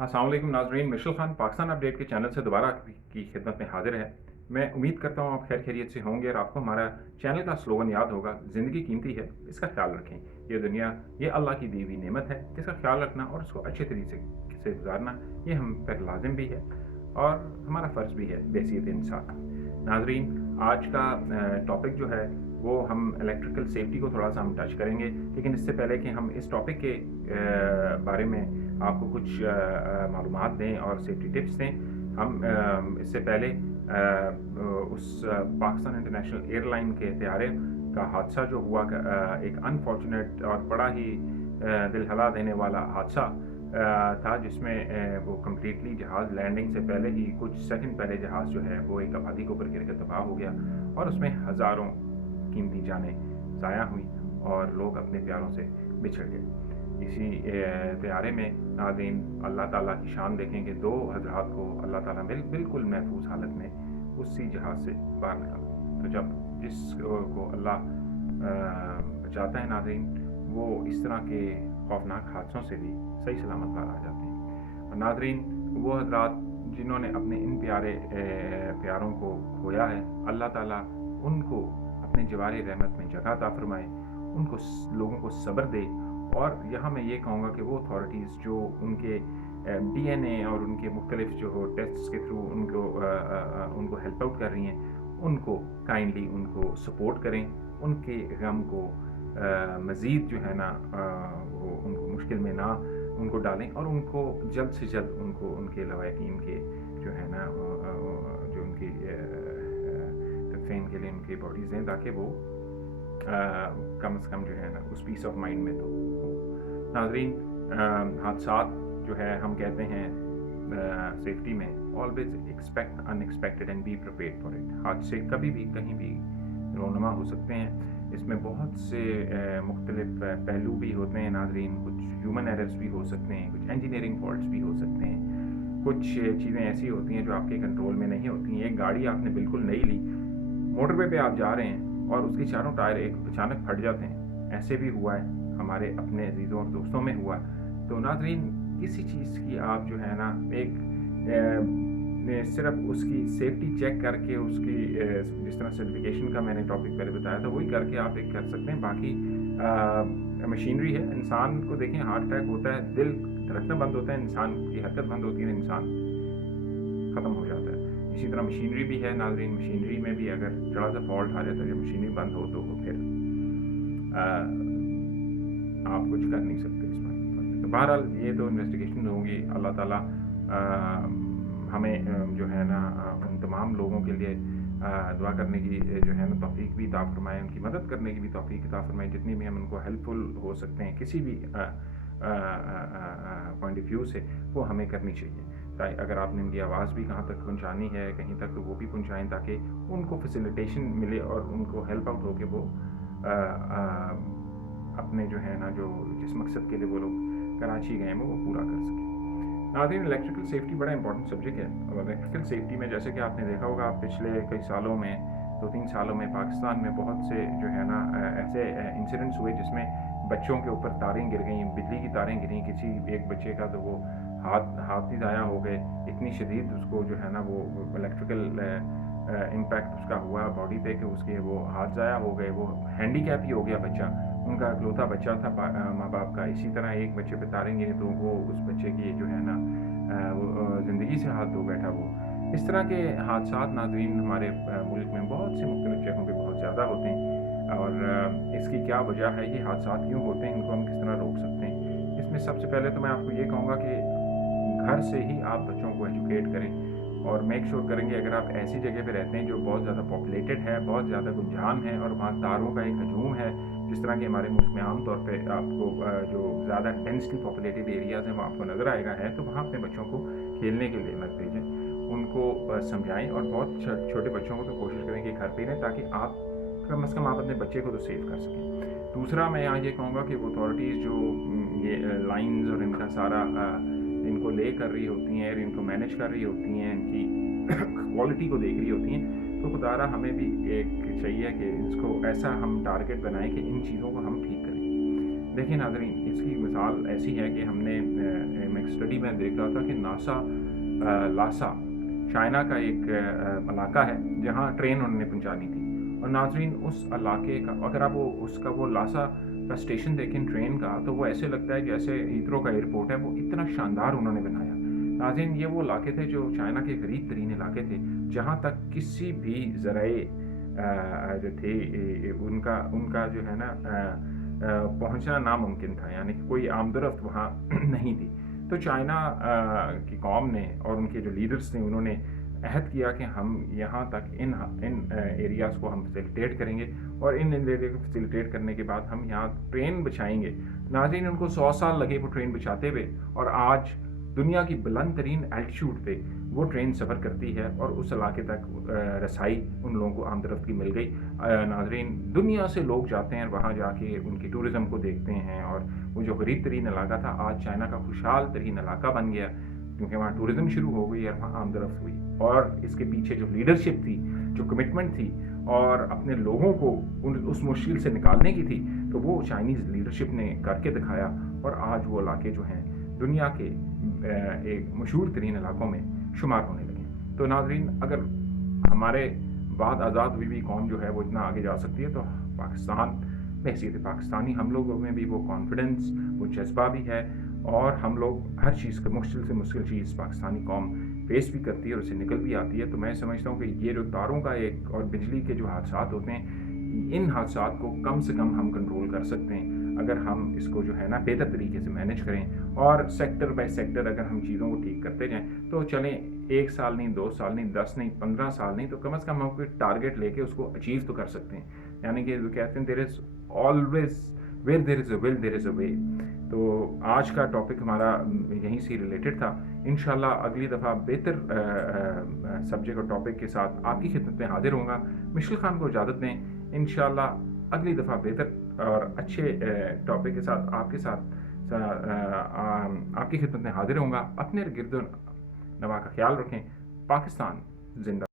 हाँ, अस्सलाम वालेकुम नाज़रीन। मिशेल खान पाकिस्तान अपडेट के चैनल से दोबारा आपकी खिदमत में हाजिर है। मैं उम्मीद करता हूँ आप खैर खैरियत से होंगे और आपको हमारा चैनल का स्लोगन याद होगा, ज़िंदगी कीमती है, इसका ख्याल रखें। ये दुनिया ये अल्लाह की दी हुई नेमत है, इसका ख्याल रखना और उसको अच्छे तरीके से गुजारना ये हम पर लाजिम भी है और हमारा फ़र्ज़ भी है बहैसियत इंसान। नाज़रीन, आज का टॉपिक जो है वो हम इलेक्ट्रिकल सेफ्टी को थोड़ा सा हम टच करेंगे, लेकिन इससे पहले कि हम इस टॉपिक के बारे में आपको कुछ मालूमात दें और सेफ्टी टिप्स दें, हम इससे पहले उस पाकिस्तान इंटरनेशनल एयरलाइन के तैयारे का हादसा जो हुआ, एक अनफॉर्चुनेट और बड़ा ही दिल हिला देने वाला हादसा था, जिसमें वो कम्प्लीटली जहाज़ लैंडिंग से पहले ही कुछ सेकंड पहले जहाज़ जो है वो एक आबादी के ऊपर गिर के तबाह हो गया और उसमें हज़ारों कीमती जानें ज़ाया हुई और लोग अपने प्यारों से बिछड़ गए। इसी तैयारे में नाज़रीन अल्लाह ताला की शान देखें कि दो हज़रात को अल्लाह ताला बिल्कुल महफूज हालत में उसी जहाज़ से बाहर निकाला। तो जब जिसको अल्लाह बचाता है नाज़रीन, वो इस तरह के खौफनाक हादसों से भी सही सलामत बाहर आ जाते हैं। और नाज़रीन, वो हज़रात जिन्होंने अपने इन प्यारों को खोया है, अल्लाह ताला उनको अपने जवारे रहमत में जगह अता फरमाए, उनको लोगों को सब्र दे। और यहाँ मैं ये कहूँगा कि वो अथॉरिटीज़ जो उनके DNA और उनके मुख्तलिफ जो टेस्ट्स के थ्रू उनको हेल्प आउट कर रही हैं, उनको काइंडली उनको सपोर्ट करें, उनके गम को मज़ीद जो है ना वो उनको मुश्किल में ना उनको डालें और उनको जल्द से जल्द उनको उनके लवाकिन के जो है ना जो उनकी तदफीन के लिए उनकी बॉडीज़ हैं, ताकि वो कम से कम जो है ना उस पीस ऑफ माइंड में तो हो। नाज़रीन, हादसात जो है हम कहते हैं सेफ्टी में always expect unexpected and be prepared for it. हादसे कभी भी कहीं भी रोनुमा हो सकते हैं। इसमें बहुत से मुख्तलिफ पहलू भी होते हैं नाज़रीन। कुछ ह्यूमन एरर्स भी हो सकते हैं, कुछ इंजीनियरिंग फॉल्ट्स भी हो सकते हैं, कुछ चीज़ें ऐसी होती हैं जो आपके कंट्रोल में नहीं होती हैं। एक गाड़ी आपने बिल्कुल नई ली, मोटरवे पे आप जा रहे हैं और उसके चारों टायर एक अचानक फट जाते हैं। ऐसे भी हुआ है, हमारे अपने अजीज़ों और दोस्तों में हुआ। तो नाज़रीन, किसी चीज़ की आप जो है ना एक सिर्फ उसकी सेफ्टी चेक करके उसकी जिस तरह सर्टिफिकेशन का मैंने टॉपिक पहले बताया था, वही करके आप एक कर सकते हैं। बाकी मशीनरी है, इंसान को देखें, हार्ट अटैक होता है, दिल धड़कना बंद होता है, इंसान की हरकत बंद होती है, इंसान ख़त्म हो जाता है। इसी तरह मशीनरी भी है नाज़रीन। मशीनरी में भी अगर थोड़ा सा फॉल्ट आ जाता है, जब मशीनरी बंद हो तो फिर आप कुछ कर नहीं सकते इसमें। तो बहरहाल ये तो इन्वेस्टिगेशन होंगी। अल्लाह ताला हमें जो है ना उन तमाम लोगों के लिए दुआ करने की जो है ना तौफीक भी अता फरमाए, उनकी मदद करने की भी तौफीक अता फरमाए, जितनी भी हम उनको हेल्पफुल हो सकते हैं किसी भी पॉइंट ऑफ व्यू से, वो हमें करनी चाहिए। ताकि अगर आपने उनकी आवाज़ भी कहाँ तक पहुँचानी है कहीं तक, तो वो भी पहुँचाएँ, ताकि उनको फैसिलिटेशन मिले और उनको हेल्प आउट हो के वो अपने जो है ना जो जिस मकसद के लिए वो लोग कराची गए हैं वो पूरा कर सकें। नाज़रीन, इलेक्ट्रिकल सेफ्टी बड़ा इंपॉर्टेंट सब्जेक्ट है। और इलेक्ट्रिकल सेफ्टी में जैसे कि आपने देखा होगा पिछले कई सालों में, 2-3 सालों में पाकिस्तान में बहुत से जो है ना ऐसे इंसिडेंट्स हुए जिसमें बच्चों के ऊपर तारें गिर गई, बिजली की तारें गिरी। किसी एक बच्चे का तो वो हाथ ही ज़ाया हो गए, इतनी शदीद उसको जो है ना वो इलेक्ट्रिकल इम्पैक्ट उसका हुआ बॉडी पे कि उसके वो हाथ ज़ाया हो गए, वो हैंडीकैप ही हो गया बच्चा। उनका इकलौता बच्चा था माँ बाप का। इसी तरह एक बच्चे पे तारें गिरी तो वो उस बच्चे की जो है ना वो ज़िंदगी से हाथ धो बैठा वो। इस तरह के हादसात नाज़रीन हमारे मुल्क में बहुत से मुख्तलिफ़ जगहों पे बहुत ज़्यादा होते हैं। और इसकी क्या वजह है, ये हादसात क्यों होते हैं, इनको हम किस तरह रोक सकते हैं। इसमें सबसे पहले तो मैं आपको ये कहूँगा कि घर से ही आप बच्चों को एजुकेट करें और मेक श्योर करेंगे अगर आप ऐसी जगह पे रहते हैं जो बहुत ज़्यादा पॉपुलेटेड है, बहुत ज़्यादा गुंजान है और वहाँ तारों का एक हजूम है, जिस तरह के हमारे मुल्क में आम तौर पे आपको जो ज़्यादा डेंसली पॉपुलेटेड एरियाज़ हैं वो आपको नज़र आएगा है, तो वहाँ अपने बच्चों को खेलने के लिए मत भेजें, उनको समझाएं। और बहुत छोटे बच्चों को तो कोशिश करें कि घर पे रहें, ताकि आप कम अज़ कम आप अपने बच्चे को तो सेव कर सकें। दूसरा मैं यहाँ ये कहूँगा कि वो अथॉरिटीज़ जो ये लाइन्स और इनका सारा इनको ले कर रही होती हैं और इनको मैनेज कर रही होती हैं, इनकी क्वालिटी को देख रही होती हैं, तो खुदारा हमें भी एक चाहिए कि इसको ऐसा हम टारगेट बनाएं कि इन चीज़ों को हम ठीक करें। देखिए नाज़रीन, इसकी मिसाल ऐसी है कि मैं एक स्टडी में देख रहा था कि लासा चाइना का एक इलाका है जहाँ ट्रेन उन्होंने पहुँचानी थी। और नाज़रीन, उस इलाके का अगर आप वो लासा का स्टेशन देखें ट्रेन का, तो वो ऐसे लगता है जैसे हीथ्रो का एयरपोर्ट है, वो इतना शानदार उन्होंने बनाया। नाज़रीन, ये वो इलाके थे जो चाइना के करीब तरीन इलाके थे, जहाँ तक किसी भी ज़राए जो थे उनका उनका जो है ना पहुंचना नामुमकिन था, यानी कि कोई आमदरफ्त वहाँ नहीं थी। तो चाइना की कौम ने और उनके जो लीडर्स थे, उन्होंने अहद किया कि हम यहाँ तक इन इन एरियाज़ को हम फैसिलिटेट करेंगे, और इन एरिया को फैसिलिटेट करने के बाद हम यहाँ ट्रेन बिछाएंगे। नाज़रीन, उनको 100 साल लगे वो ट्रेन बिछाते हुए, और आज दुनिया की बुलंद तरीन एल्टीट्यूड पे वो ट्रेन सफ़र करती है और उस इलाके तक रसाई उन लोगों को आमदरफ्त की मिल गई। नाज़रीन, दुनिया से लोग जाते हैं वहाँ जाके उनकी टूरिज़म को देखते हैं, और वो जो गरीब तरीन इलाका था आज चाइना का खुशहाल तरीन इलाका बन गया, क्योंकि वहाँ टूरिज़म शुरू हो गई और वहाँ आमदरफ्त हुई। और इसके पीछे जो लीडरशिप थी, जो कमिटमेंट थी, और अपने लोगों को उस मुश्किल से निकालने की थी, तो वो चाइनीज़ लीडरशिप ने करके दिखाया। और आज वो इलाके जो हैं दुनिया के एक मशहूर तरीन इलाकों में शुमार होने लगे। तो नाज़रीन, अगर हमारे बाद आज़ाद हुई भी कौम जो है वो इतना आगे जा सकती है, तो पाकिस्तान बहसीत पाकिस्तानी हम लोगों में भी वो कॉन्फिडेंस, वो जज्बा भी है। और हम लोग हर चीज़ का मुश्किल से मुश्किल चीज़ पाकिस्तानी कौम फेस भी करती है और उससे निकल भी आती है। तो मैं समझता हूँ कि ये जो तारों का एक और बिजली के जो हादसात होते हैं, इन हादसात को कम से कम हम कंट्रोल कर सकते हैं अगर हम इसको जो है ना बेहतर तरीके से मैनेज करें, और सेक्टर बाय सेक्टर अगर हम चीज़ों को ठीक करते जाएं, तो चलें 1 साल नहीं, 2 साल नहीं, 10 नहीं, 15 साल नहीं, तो कम से कम हम कोई टारगेट लेके उसको अचीव तो कर सकते हैं। यानी कि कहते हैं there is always where there is a will there is a way. तो आज का टॉपिक हमारा यहीं से रिलेटेड था। इंशाल्लाह अगली दफ़ा बेहतर सब्जेक्ट और टॉपिक के साथ आपकी खिदमत में हाजिर होऊंगा। मिशल खान को इजाज़त दें। इंशाल्लाह अगली दफ़ा बेहतर और अच्छे टॉपिक के साथ आपकी खिदमत में हाजिर होऊंगा। अपने गिरदो नवा का ख्याल रखें। पाकिस्तान जिंदा।